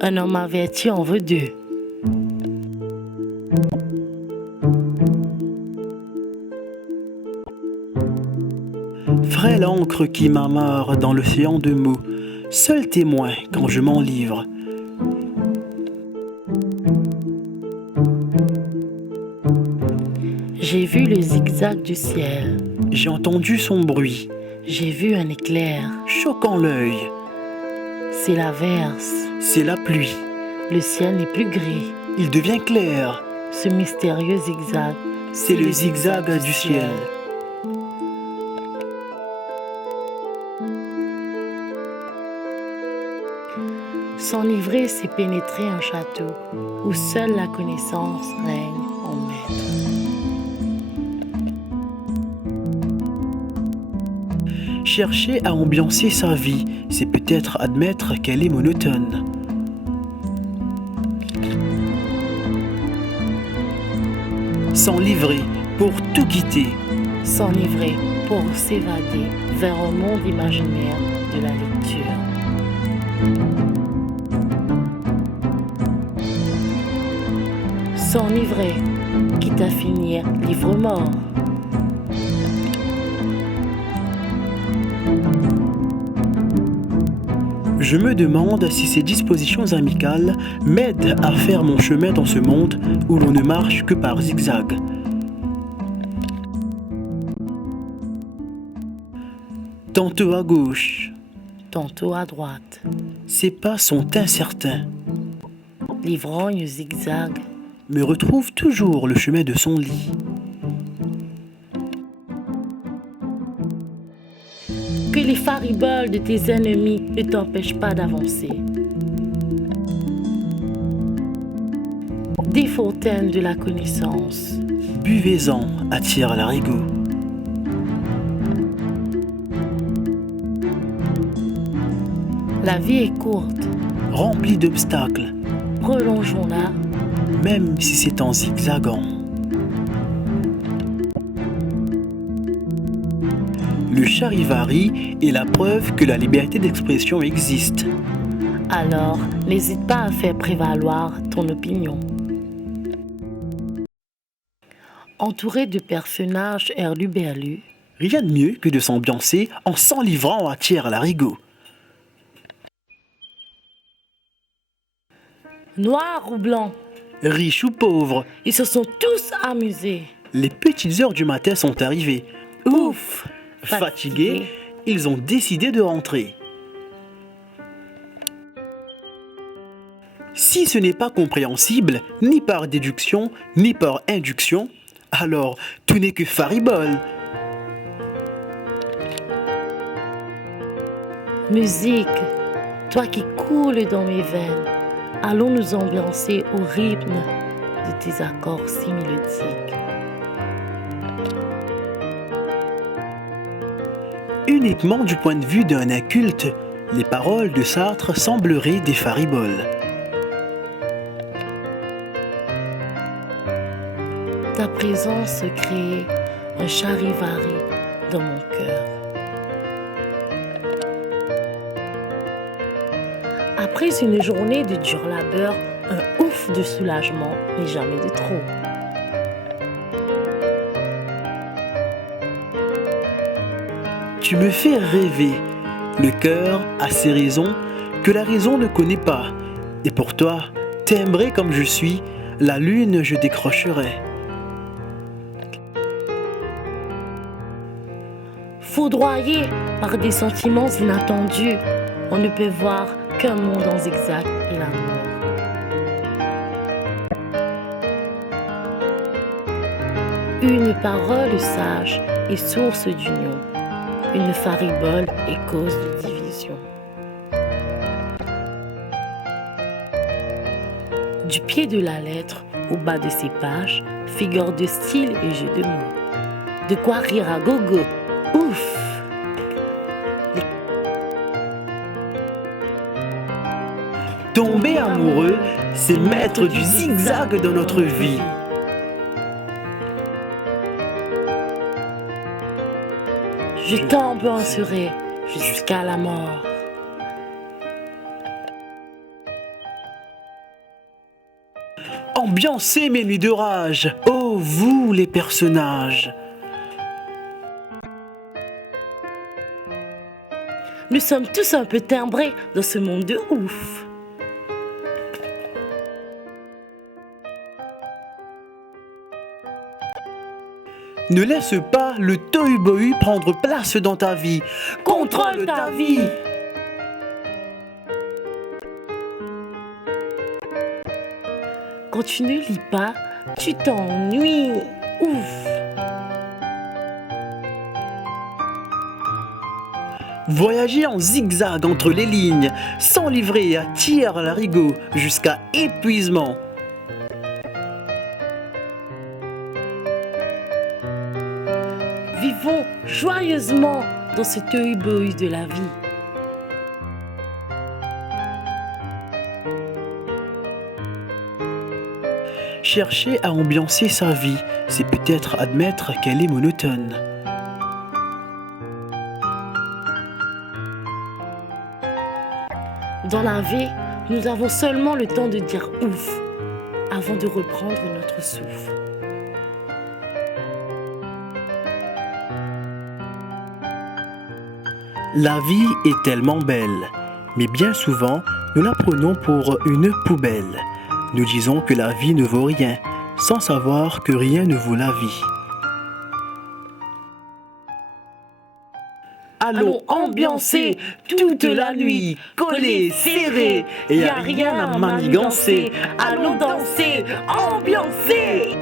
Un homme averti en veut deux. Frêle encre qui m'amarre dans l'océan de mots, seul témoin quand je m'enlivre. J'ai vu le zigzag du ciel. J'ai entendu son bruit, J'ai vu un éclair. choquant l'œil. C'est l'averse. C'est la pluie, Le ciel n'est plus gris. il devient clair. Ce mystérieux zigzag, C'est le zigzag du ciel. S'enivrer, c'est pénétrer un château où seule la connaissance règne en maître. Chercher à ambiancer sa vie, c'est peut-être admettre qu'elle est monotone. S'enivrer pour tout quitter, S'enivrer pour s'évader vers un monde imaginaire de la lecture. S'enivrer, quitte à finir livre mort. je me demande si ces dispositions amicales m'aident à faire mon chemin dans ce monde où l'on ne marche que par zigzag. Tantôt à gauche, Tantôt à droite. ses pas sont incertains, L'ivrogne zigzag. me retrouve toujours le chemin de son lit. Que les fariboles de tes ennemis ne t'empêchent pas d'avancer. Des fontaines de la connaissance. Buvez-en, attire l'arigot. La vie est courte. Remplie d'obstacles, Prolongeons-la. même si c'est en zigzagant. Le charivari est la preuve que la liberté d'expression existe. Alors, n'hésite pas à faire prévaloir ton opinion. Entouré de personnages herluberlus, Rien de mieux que de s'ambiancer en s'enivrant à tiers l'arigot. noirs ou blancs, Riches ou pauvres, ils se sont tous amusés. les petites heures du matin sont arrivées. Ouf! Fatigués, ils ont décidé de rentrer. Si ce n'est pas compréhensible, ni par déduction, ni par induction, alors tout n'est que faribole. Musique, toi qui coules dans mes veines, allons nous ambiancer au rythme de tes accords si mélodiques. Uniquement du point de vue d'un inculte, les paroles de Sartre sembleraient des fariboles. Ta présence crée un charivari dans mon cœur. Après une journée de dur labeur, un ouf de soulagement n'est jamais de trop. Tu me fais rêver. Le cœur a ses raisons que la raison ne connaît pas. Et pour toi, timbré comme je suis, la lune je décrocherai. Foudroyé par des sentiments inattendus, on ne peut voir qu'un monde en zigzag et l'amour. Une parole sage est source d'union, une faribole est cause de division. Du pied de la lettre au bas de ses pages, figure de style et jeu de mots. De quoi rire à gogo. Ouf! Tomber amoureux, c'est mettre du zigzag dans notre vie. Je t'ambiancerai jusqu'à la mort. ambiancez mes nuits de rage. Oh, vous les personnages. Nous sommes tous un peu timbrés dans ce monde de ouf. Ne laisse pas le tohu-bohu prendre place dans ta vie. Contrôle ta vie. Quand tu ne lis pas, tu t'ennuies. Ouf. Voyager en zigzag entre les lignes, s'enivrer à tir à l'arigot jusqu'à épuisement. Vivons joyeusement dans ce tohu-bohu de la vie. Chercher à ambiancer sa vie, c'est peut-être admettre qu'elle est monotone. Dans la vie, nous avons seulement le temps de dire ouf avant de reprendre notre souffle. La vie est tellement belle, mais bien souvent, nous la prenons pour une poubelle. Nous disons que la vie ne vaut rien, sans savoir que rien ne vaut la vie. Allons ambiancer toute la nuit, collés, serrés, y a rien à manigancer. Allons danser, ambiancer.